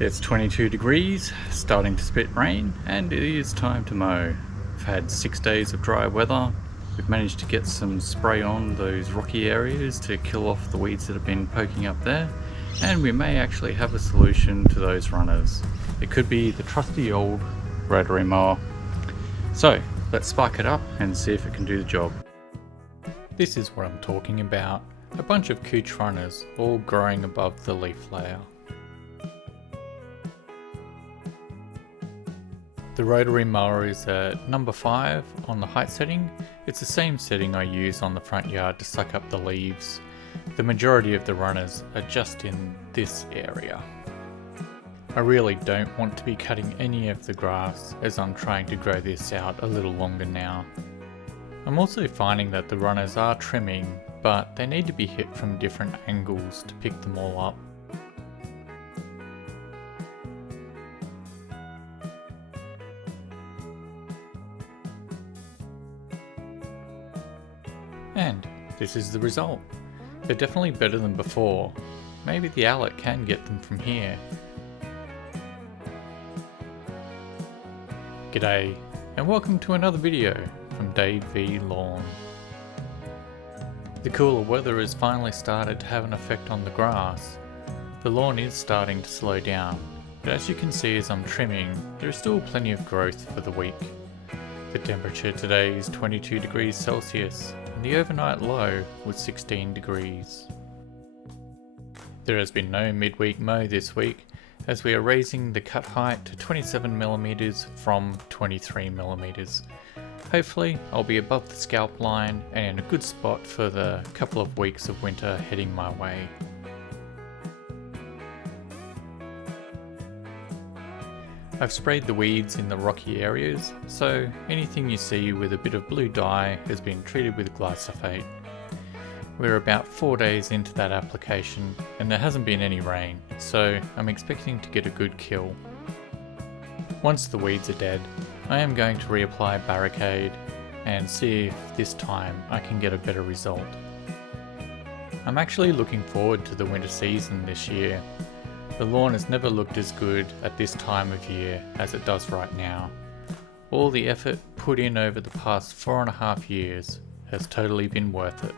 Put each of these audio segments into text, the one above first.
It's 22 degrees, starting to spit rain, and it is time to mow. We've had 6 days of dry weather. We've managed to get some spray on those rocky areas to kill off the weeds that have been poking up there, and we may actually have a solution to those runners. It could be the trusty old rotary mower. So let's spark it up and see if it can do the job. This is what I'm talking about. A bunch of couch runners all growing above the leaf layer. The rotary mower is at number 5 on the height setting. It's the same setting I use on the front yard to suck up the leaves. The majority of the runners are just in this area. I really don't want to be cutting any of the grass as I'm trying to grow this out a little longer now. I'm also finding that the runners are trimming, but they need to be hit from different angles to pick them all up. And this is the result. They're definitely better than before. Maybe the outlet can get them from here. G'day, and welcome to another video from Dave V Lawn. The cooler weather has finally started to have an effect on the grass. The lawn is starting to slow down, but as you can see as I'm trimming, there is still plenty of growth for the week. The temperature today is 22 degrees Celsius, and the overnight low was 16 degrees. There has been no midweek mow this week, as we are raising the cut height to 27mm from 23mm. Hopefully I'll be above the scalp line and in a good spot for the couple of weeks of winter heading my way. I've sprayed the weeds in the rocky areas, so anything you see with a bit of blue dye has been treated with glyphosate. We're about 4 days into that application and there hasn't been any rain, so I'm expecting to get a good kill. Once the weeds are dead, I am going to reapply Barricade and see if this time I can get a better result. I'm actually looking forward to the winter season this year. The lawn has never looked as good at this time of year as it does right now. All the effort put in over the past 4.5 years has totally been worth it.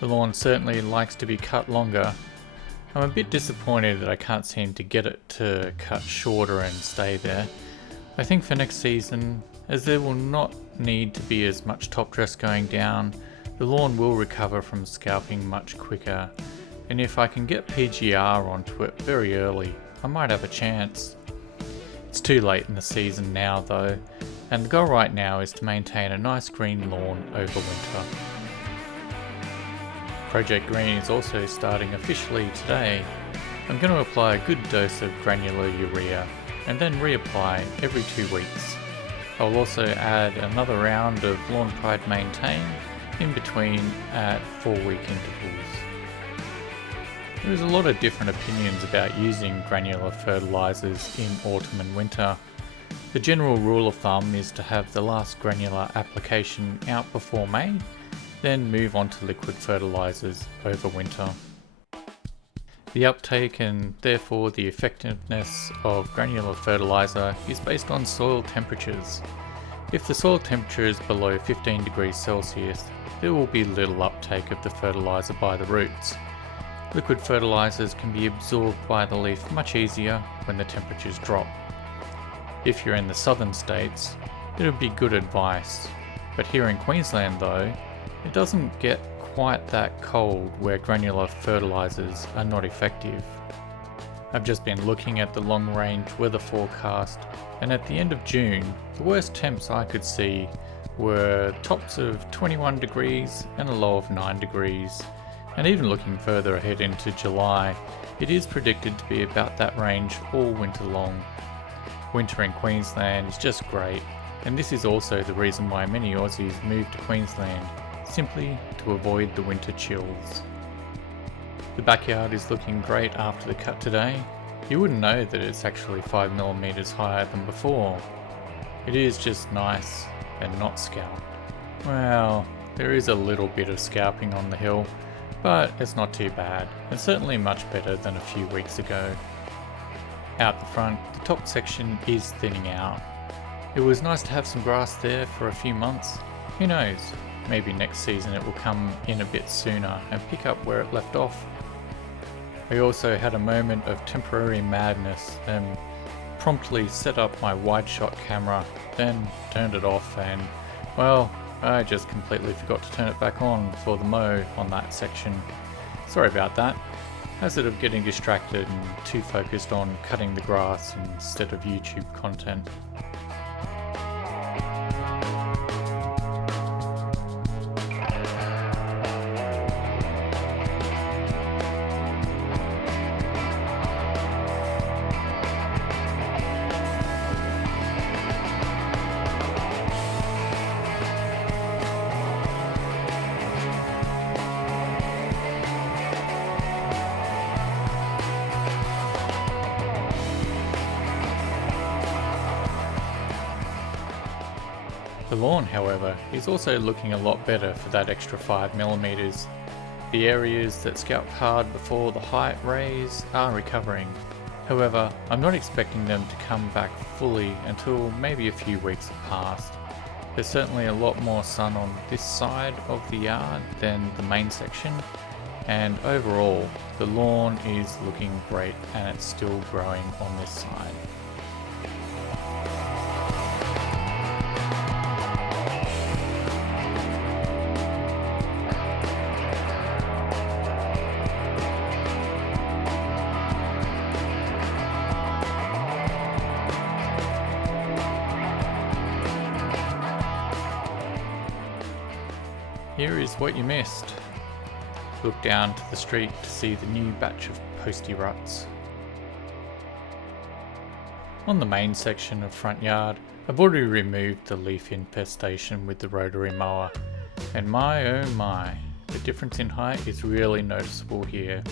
The lawn certainly likes to be cut longer. I'm a bit disappointed that I can't seem to get it to cut shorter and stay there. I think for next season, as there will not need to be as much top dress going down, the lawn will recover from scalping much quicker, and if I can get PGR onto it very early, I might have a chance. It's too late in the season now though, and the goal right now is to maintain a nice green lawn over winter. Project Green is also starting officially today. I'm going to apply a good dose of granular urea and then reapply every 2 weeks. I'll also add another round of Lawn Pride Maintain in between at 4-week intervals. There's a lot of different opinions about using granular fertilizers in autumn and winter. The general rule of thumb is to have the last granular application out before May, then move on to liquid fertilizers over winter. The uptake and therefore the effectiveness of granular fertilizer is based on soil temperatures. If the soil temperature is below 15 degrees Celsius, there will be little uptake of the fertilizer by the roots. Liquid fertilizers can be absorbed by the leaf much easier when the temperatures drop. If you're in the southern states, it would be good advice, but here in Queensland though, it doesn't get quite that cold where granular fertilizers are not effective. I've just been looking at the long range weather forecast, and at the end of June, the worst temps I could see were tops of 21 degrees and a low of 9 degrees. And even looking further ahead into July, it is predicted to be about that range all winter long. Winter in Queensland is just great, and this is also the reason why many Aussies move to Queensland, simply to avoid the winter chills. The backyard is looking great after the cut today. You wouldn't know that it's actually 5mm higher than before. It is just nice and not scalped. Well, there is a little bit of scalping on the hill, but it's not too bad, and certainly much better than a few weeks ago. Out the front, the top section is thinning out. It was nice to have some grass there for a few months. Who knows, maybe next season it will come in a bit sooner and pick up where it left off. I also had a moment of temporary madness and promptly set up my wide shot camera, then turned it off, and well, I just completely forgot to turn it back on for the mow on that section. Sorry about that. Hazard of getting distracted and too focused on cutting the grass instead of YouTube content. The lawn, however, is also looking a lot better for that extra 5mm. The areas that scalped hard before the height raise are recovering. However, I'm not expecting them to come back fully until maybe a few weeks have passed. There's certainly a lot more sun on this side of the yard than the main section, and overall, the lawn is looking great and it's still growing on this side. Here is what you missed. Look down to the street to see the new batch of postie ruts. On the main section of front yard, I've already removed the leaf infestation with the rotary mower, and my oh my, the difference in height is really noticeable here.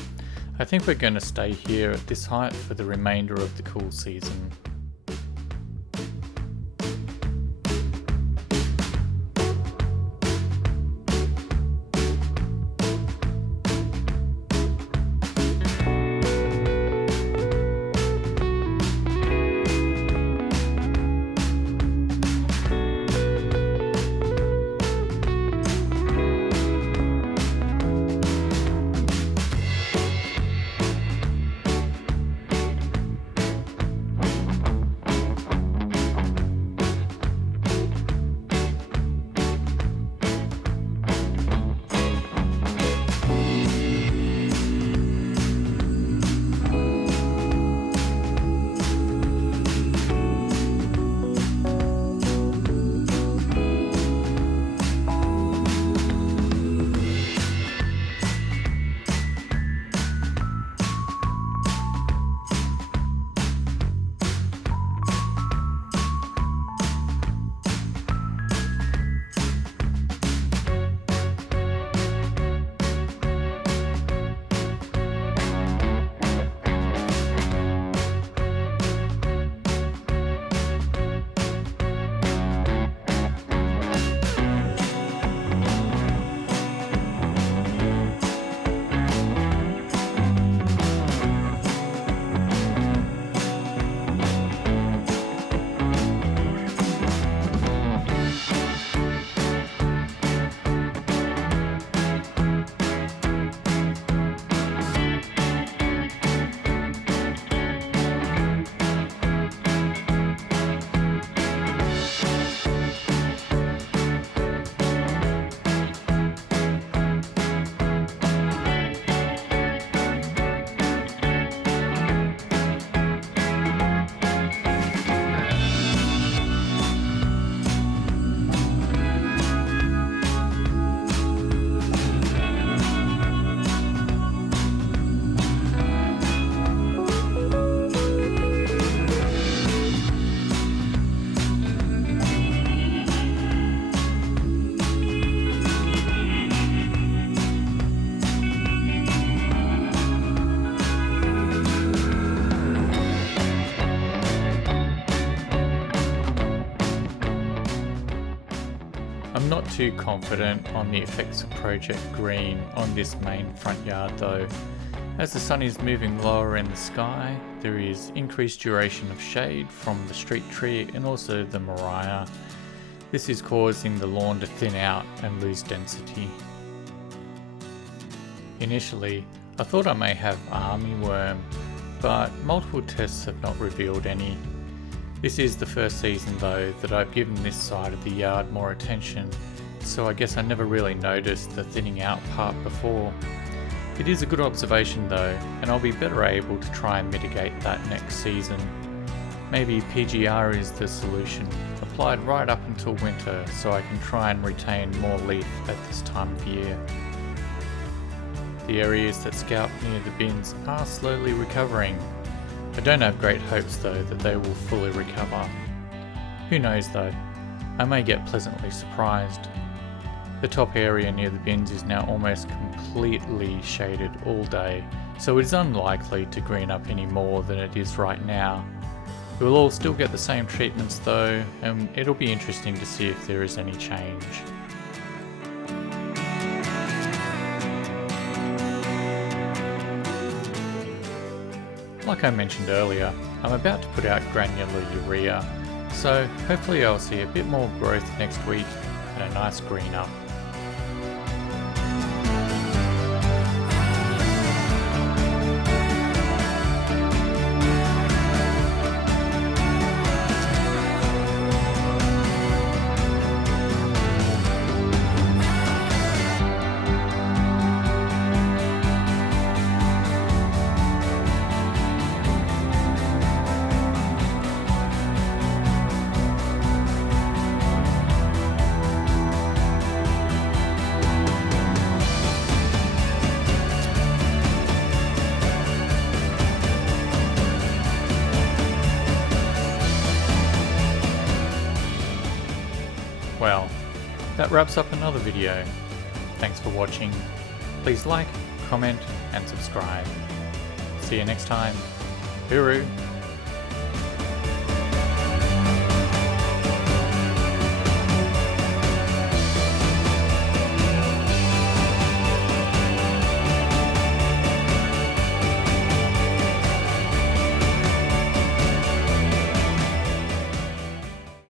I think we're going to stay here at this height for the remainder of the cool season. not too confident on the effects of Project Green on this main front yard though. As the sun is moving lower in the sky, there is increased duration of shade from the street tree and also the Mariah. This is causing the lawn to thin out and lose density. Initially, I thought I may have armyworm, but multiple tests have not revealed any. This is the first season though that I've given this side of the yard more attention, so I guess I never really noticed the thinning out part before. It is a good observation though, and I'll be better able to try and mitigate that next season. Maybe PGR is the solution, applied right up until winter so I can try and retain more leaf at this time of year. The areas that scalp near the bins are slowly recovering. I don't have great hopes though that they will fully recover. Who knows though, I may get pleasantly surprised. The top area near the bins is now almost completely shaded all day, so it is unlikely to green up any more than it is right now. We will all still get the same treatments though, and it'll be interesting to see if there is any change. Like I mentioned earlier, I'm about to put out granular urea, so hopefully I'll see a bit more growth next week and a nice green up. Well, that wraps up another video. Thanks for watching. Please like, comment and subscribe. See you next time. Hooroo!